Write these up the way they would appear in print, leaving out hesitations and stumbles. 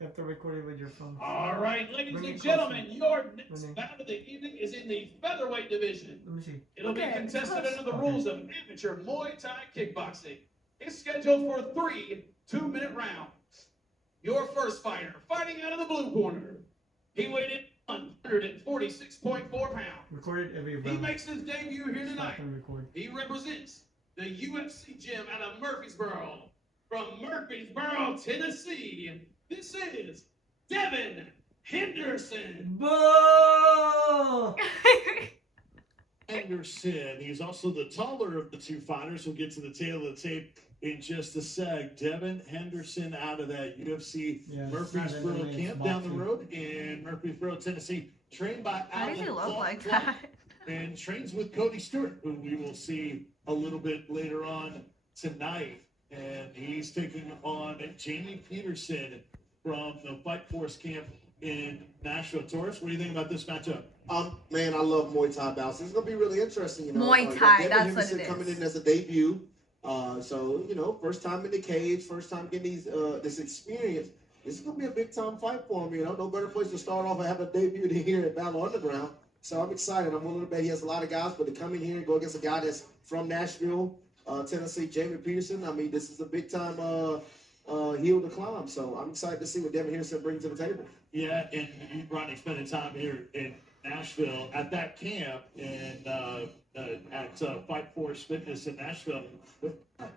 You have to record it with your phone. All right, ladies and gentlemen, your next bout of the evening is in the featherweight division. Let me see. It'll be contested under the rules of amateur Muay Thai kickboxing. It's scheduled for 3 2-minute rounds. Your first fighter, fighting out of the blue corner. He weighed in 146.4 pounds. Record it every round. He makes his debut here Stop tonight. and record. He represents the UFC gym out of Murfreesboro. From Murfreesboro, Tennessee, this is Devin Henderson. Boo! Henderson. He's also the taller of the two fighters. We'll get to the tail of the tape in just a sec. Devin Henderson out of that UFC Murfreesboro camp down the road in Murfreesboro, Tennessee. Trained by Why Alan does he look Clark like that? and trains with Cody Stewart, who we will see a little bit later on tonight. And he's taking on Jamie Peterson from the Fight Force camp in Nashville. Taurus, what do you think about this matchup? Man, I love Muay Thai bouts. This is gonna be really interesting. You know, Muay Thai, Devin that's Henderson what it coming is. in as a debut. So you know, first time in the cage, first time getting these this experience. This is gonna be a big time fight for him. You know, no better place to start off and have a debut than here at Battle Underground. So I'm excited. I'm willing to bet he has a lot of guys, but to come in here and go against a guy that's from Nashville, Tennessee, Jamie Peterson. I mean, this is a big time hill to climb. So I'm excited to see what Devin Henderson brings to the table. Yeah, and you, Ronnie, spending time here in Nashville at that camp and at Fight Force Fitness in Nashville.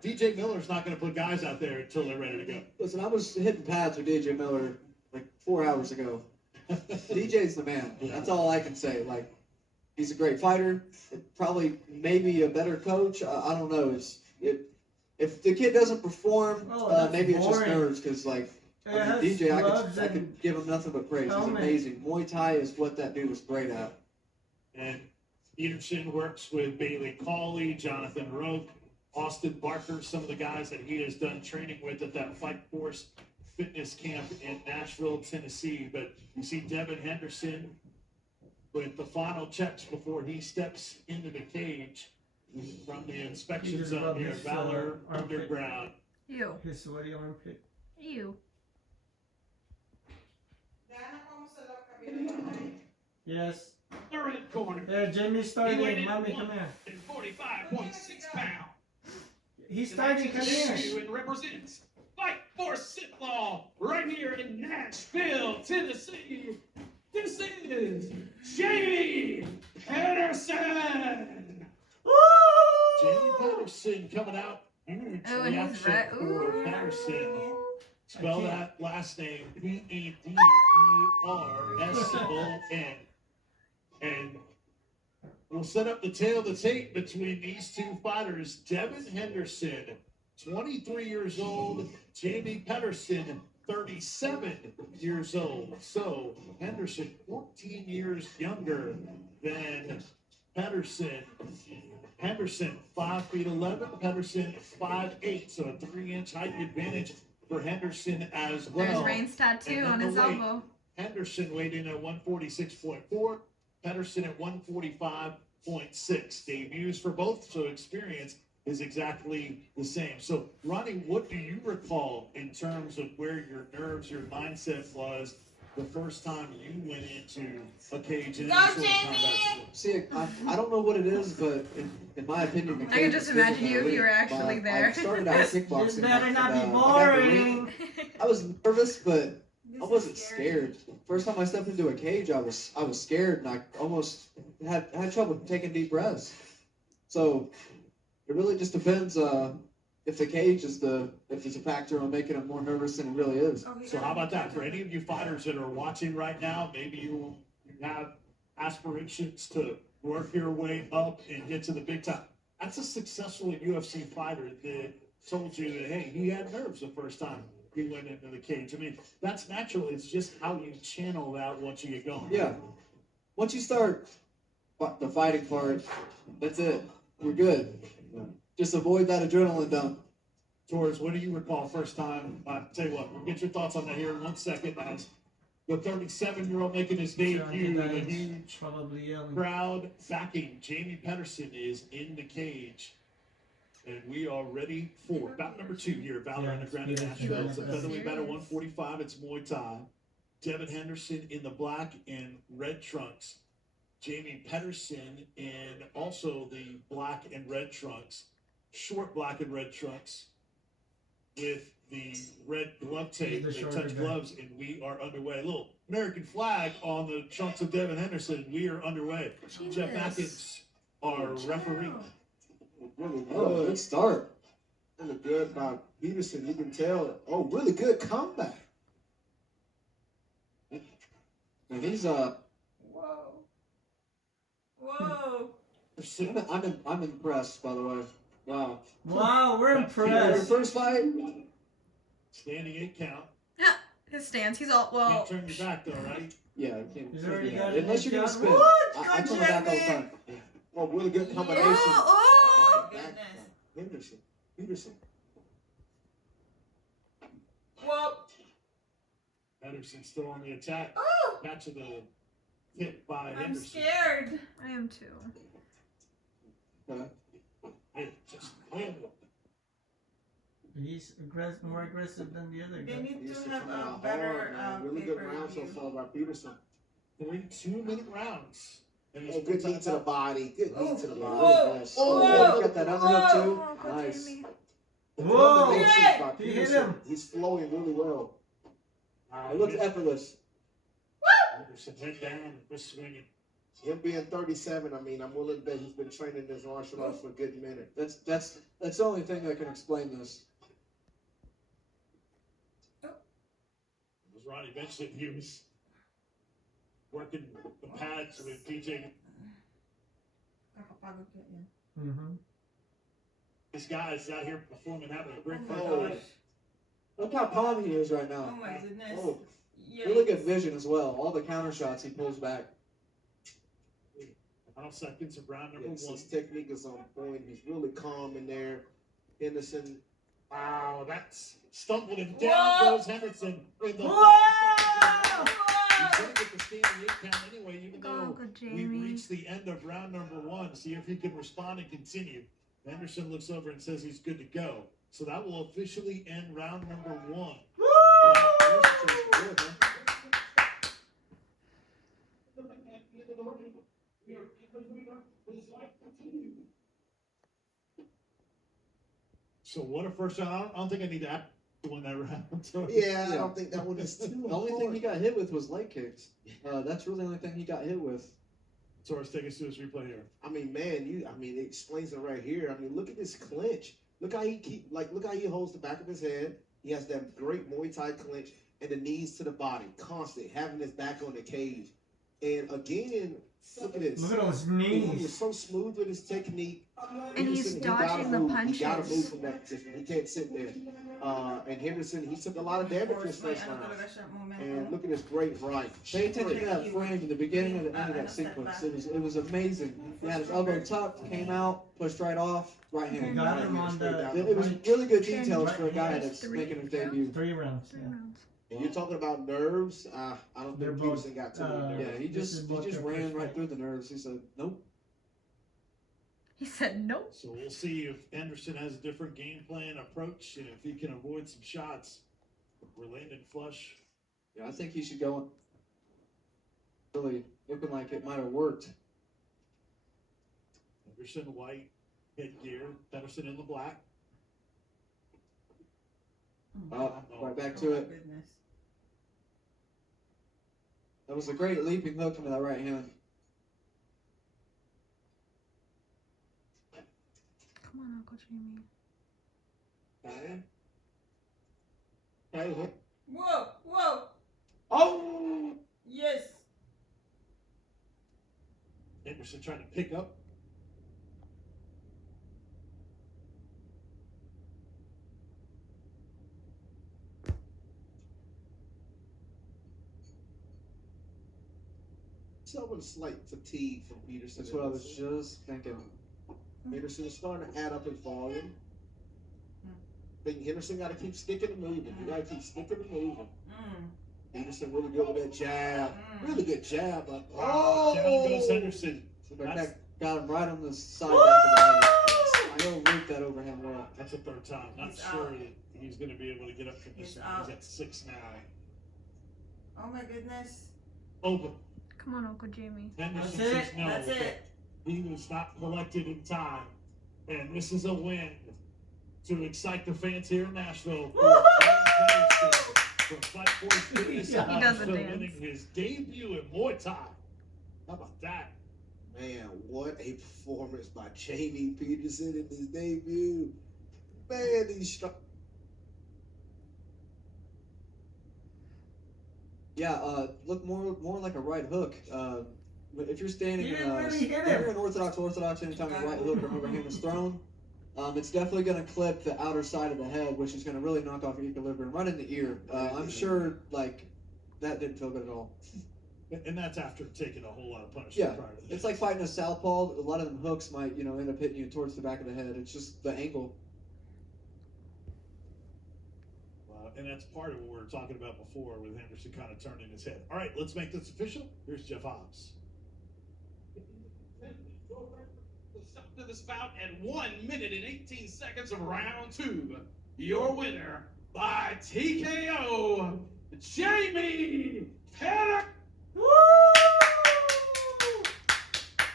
DJ Miller's not going to put guys out there until they're ready to go. Listen, I was hitting pads with DJ Miller like 4 hours ago. DJ's the man. That's all I can say. Like, he's a great fighter. Probably maybe a better coach. I don't know. If the kid doesn't perform, maybe it's just boring. nerves. Because like It I has mean, DJ, I gloves could and give him nothing but praise. He's helmet. amazing. Muay Thai is what that dude was great at. And Peterson works with Bailey Cawley, Jonathan Roque, Austin Barker, some of the guys that he has done training with at that Fight Force Fitness camp in Nashville, Tennessee. But you see Devin Henderson with the final checks before he steps into the cage from the inspection just zone rub here, his, Valor armpit. Underground. Ew. his sweaty armpit. Ew. Yes. The red corner. Yeah, Jamie He started weighed in. in Mommy, come here. 145.6 pounds. He's starting. Come here. And represents Fight for Sitlaw right here in Nashville, Tennessee. This is Jamie Henderson. Jamie Patterson coming out huge Oh, and he's reaction red. for Ooh. Patterson. Spell that last name Pedderson. And we'll set up the tail of the tape between these two fighters. Devin Henderson, 23 years old. Jamie Patterson, 37 years old. So Henderson, 14 years younger than Patterson. Henderson, 5'11". Patterson, 5'8". So a 3-inch height advantage for Henderson as well. There's Rain's tattoo And on then his the weight. elbow. Henderson weighed in at 146.4. Patterson at 145.6. Debuts for both, so experience is exactly the same. So, Ronnie, what do you recall in terms of where your nerves, your mindset was the first time you went into a cage in any sort of combat sport? See, I don't know what it is, but in my opinion, the I can cage just is imagine physical you if you were elite. actually I there. started out kickboxing. This better not be and, I got the ring. boring. I was nervous, but I wasn't scared. First time I stepped into a cage, I was scared, and I almost had trouble taking deep breaths. So it really just depends if the cage is if it's a factor on making it more nervous than it really is. So how about that? For any of you fighters that are watching right now, maybe you have aspirations to work your way up and get to the big time. That's a successful UFC fighter that told you that, hey, he had nerves the first time he went into the cage. I mean, that's natural. It's just how you channel that once you get going. Yeah. Once you start the fighting part, that's it. We're good. Just avoid that adrenaline dump. Torres, what do you recall first time? Tell you what, we'll get your thoughts on that here in 1 second. As the 37-year-old making his debut with a huge Probably yelling. crowd backing. Jamie Patterson is in the cage. And we are ready for bout number 2 here at Valor Yeah, Underground it's in Nashville. It's a beautiful. featherweight battle 145. It's Muay Thai. Devin Henderson in the black and red trunks. Jamie Pedersen in also the black and red trunks. Short black and red trunks with the red glove tape. The They shorter touch guy. gloves, and we are underway. A little American flag on the trunks of Devin Henderson. We are underway. Jeff Atkins, our referee. Really Oh, good. good start. Really good by Peterson. You can tell. Oh, really good comeback. And he's Whoa. Whoa. I'm impressed, by the way. Wow. Wow, we're Your impressed. first fight? Standing 8 count. His stance, he's all, well, Can't turn your back though, right? Yeah, I can't. He's already yeah. got it Unless you're gonna down. spin. What? I Good turn my back all the job, time. Oh, really good combination. oh, Back goodness. by Henderson. Peterson. Whoa. Henderson still on the attack. Oh, Catching the hit by I'm Henderson. scared. I am too. Okay. It just win. He's more aggressive than the other They guy. need Peterson to have coming a out better hard, man. Really good round so pay-per-view. far by Peterson. 3 2-minute rounds. And Oh, good knee to the body. Good knee to the Whoa. body. Nice. Oh, Oh, got that underhook Whoa. too. Oh, God, Nice. Jamie. The Whoa. combinations Hey. by He hit Peterson. him. He's flowing really well. It looks effortless. Henderson head down, just swinging. Him being 37, I mean, I'm willing to bet he's been training this martial arts for a good minute. That's the only thing that can explain this. As Ronnie mentioned, he was working the pads with DJ. Mm-hmm. This guy's out here performing, having a great Oh my fight. gosh. Look how calm he is right Oh now. my goodness. Oh, Really good vision as well. All the counter shots he pulls back. Final seconds of round number yes, 1. his technique is on point. He's really calm in there. Henderson. Wow, that's stumbled and down Whoa. goes Henderson in the Whoa! He's gonna get the standing 8 count anyway, even Go, though good we've Jamie. reached the end of round number 1. See if he can respond and continue. Henderson looks over and says he's good to go. So that will officially end round number 1. Wow, Henderson's good, man. So what a first round. I don't think I need to act to win that round. So Yeah, I don't think that one is too The only thing he got hit with was leg kicks. That's really the only thing he got hit with. Torres, take us to his replay here. I mean, man, it explains it right here. I mean, look at this clinch. Look how look how he holds the back of his head. He has that great Muay Thai clinch and the knees to the body, constant, having his back on the cage. And again, look at this. Look at those He is knees. so smooth with his technique. And he's Henderson, he gotta dodging the move. He gotta punches. move from that position. He can't sit there. And Henderson, he took a lot of damage in his first round. And look at this great right. Pay attention to that frame in the beginning and the end of that sequence. It was amazing. He had his elbow tucked, came out, pushed right off, right hand. Got him on the It was really good details for a guy that's making his debut. 3 rounds. 3 Yeah. rounds. And you're talking about nerves. I don't They're think both, Peterson got too many nerves. Yeah, he This is just both their ran first right fight. through the nerves. He said, "Nope." He said nope. So we'll see if Henderson has a different game plan approach and if he can avoid some shots. We're landing flush. Yeah, I think he should go. Really looking like it might have worked. Henderson white headgear. Henderson in the black. Oh, right back to it. Goodness. That was a great leaping hook into that right hand. Come on, Uncle Jamie. Okay. Whoa, whoa. Oh! Yes. Henderson trying to pick up. So with a slight fatigue from Peterson. That's what I was just thinking. Henderson is starting to add up his volume. I think Henderson got to keep sticking and moving. You got to keep sticking and moving. Henderson really good with that jab. Really good jab. But, Wow, down goes Henderson. That got him right on the side back of the head. He'll root that overhand well. That's the third time. Not He's sure out. that he's going to be able to get up from this He's one. out. He's at 6 now. Oh my goodness. Open. Come on, Uncle Jamie. Henderson That's says it. no. That's it. He was not collected in time. And this is a win to excite the fans here in Nashville. From Fight Force Fitness He in does a Nashville, dance. winning his debut in Muay Thai. How about that? Man, what a performance by Jamie Peterson in his debut. Man, he's struck. Yeah, look more like a right hook. If you're standing He in didn't really hit if you're him. an orthodox, anytime a right hook or an overhand is thrown, it's definitely going to clip the outer side of the head, which is going to really knock off your equilibrium right in the ear. I'm sure like that didn't feel good at all. And that's after taking a whole lot of punishment Yeah, prior to that. it's like fighting a southpaw. A lot of them hooks might end up hitting you towards the back of the head. It's just the angle. And that's part of what we were talking about before with Henderson kind of turning his head. All right, let's make this official. Here's Jeff Hobbs. Stop to this bout at 1 minute and 18 seconds of round 2. Your winner by TKO, Jamie Petter. Woo!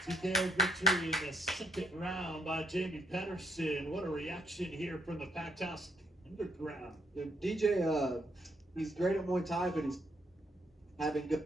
TKO victory in the second round by Jamie Pedersen. What a reaction here from the packed house underground. DJ, he's great at Muay Thai, but he's having good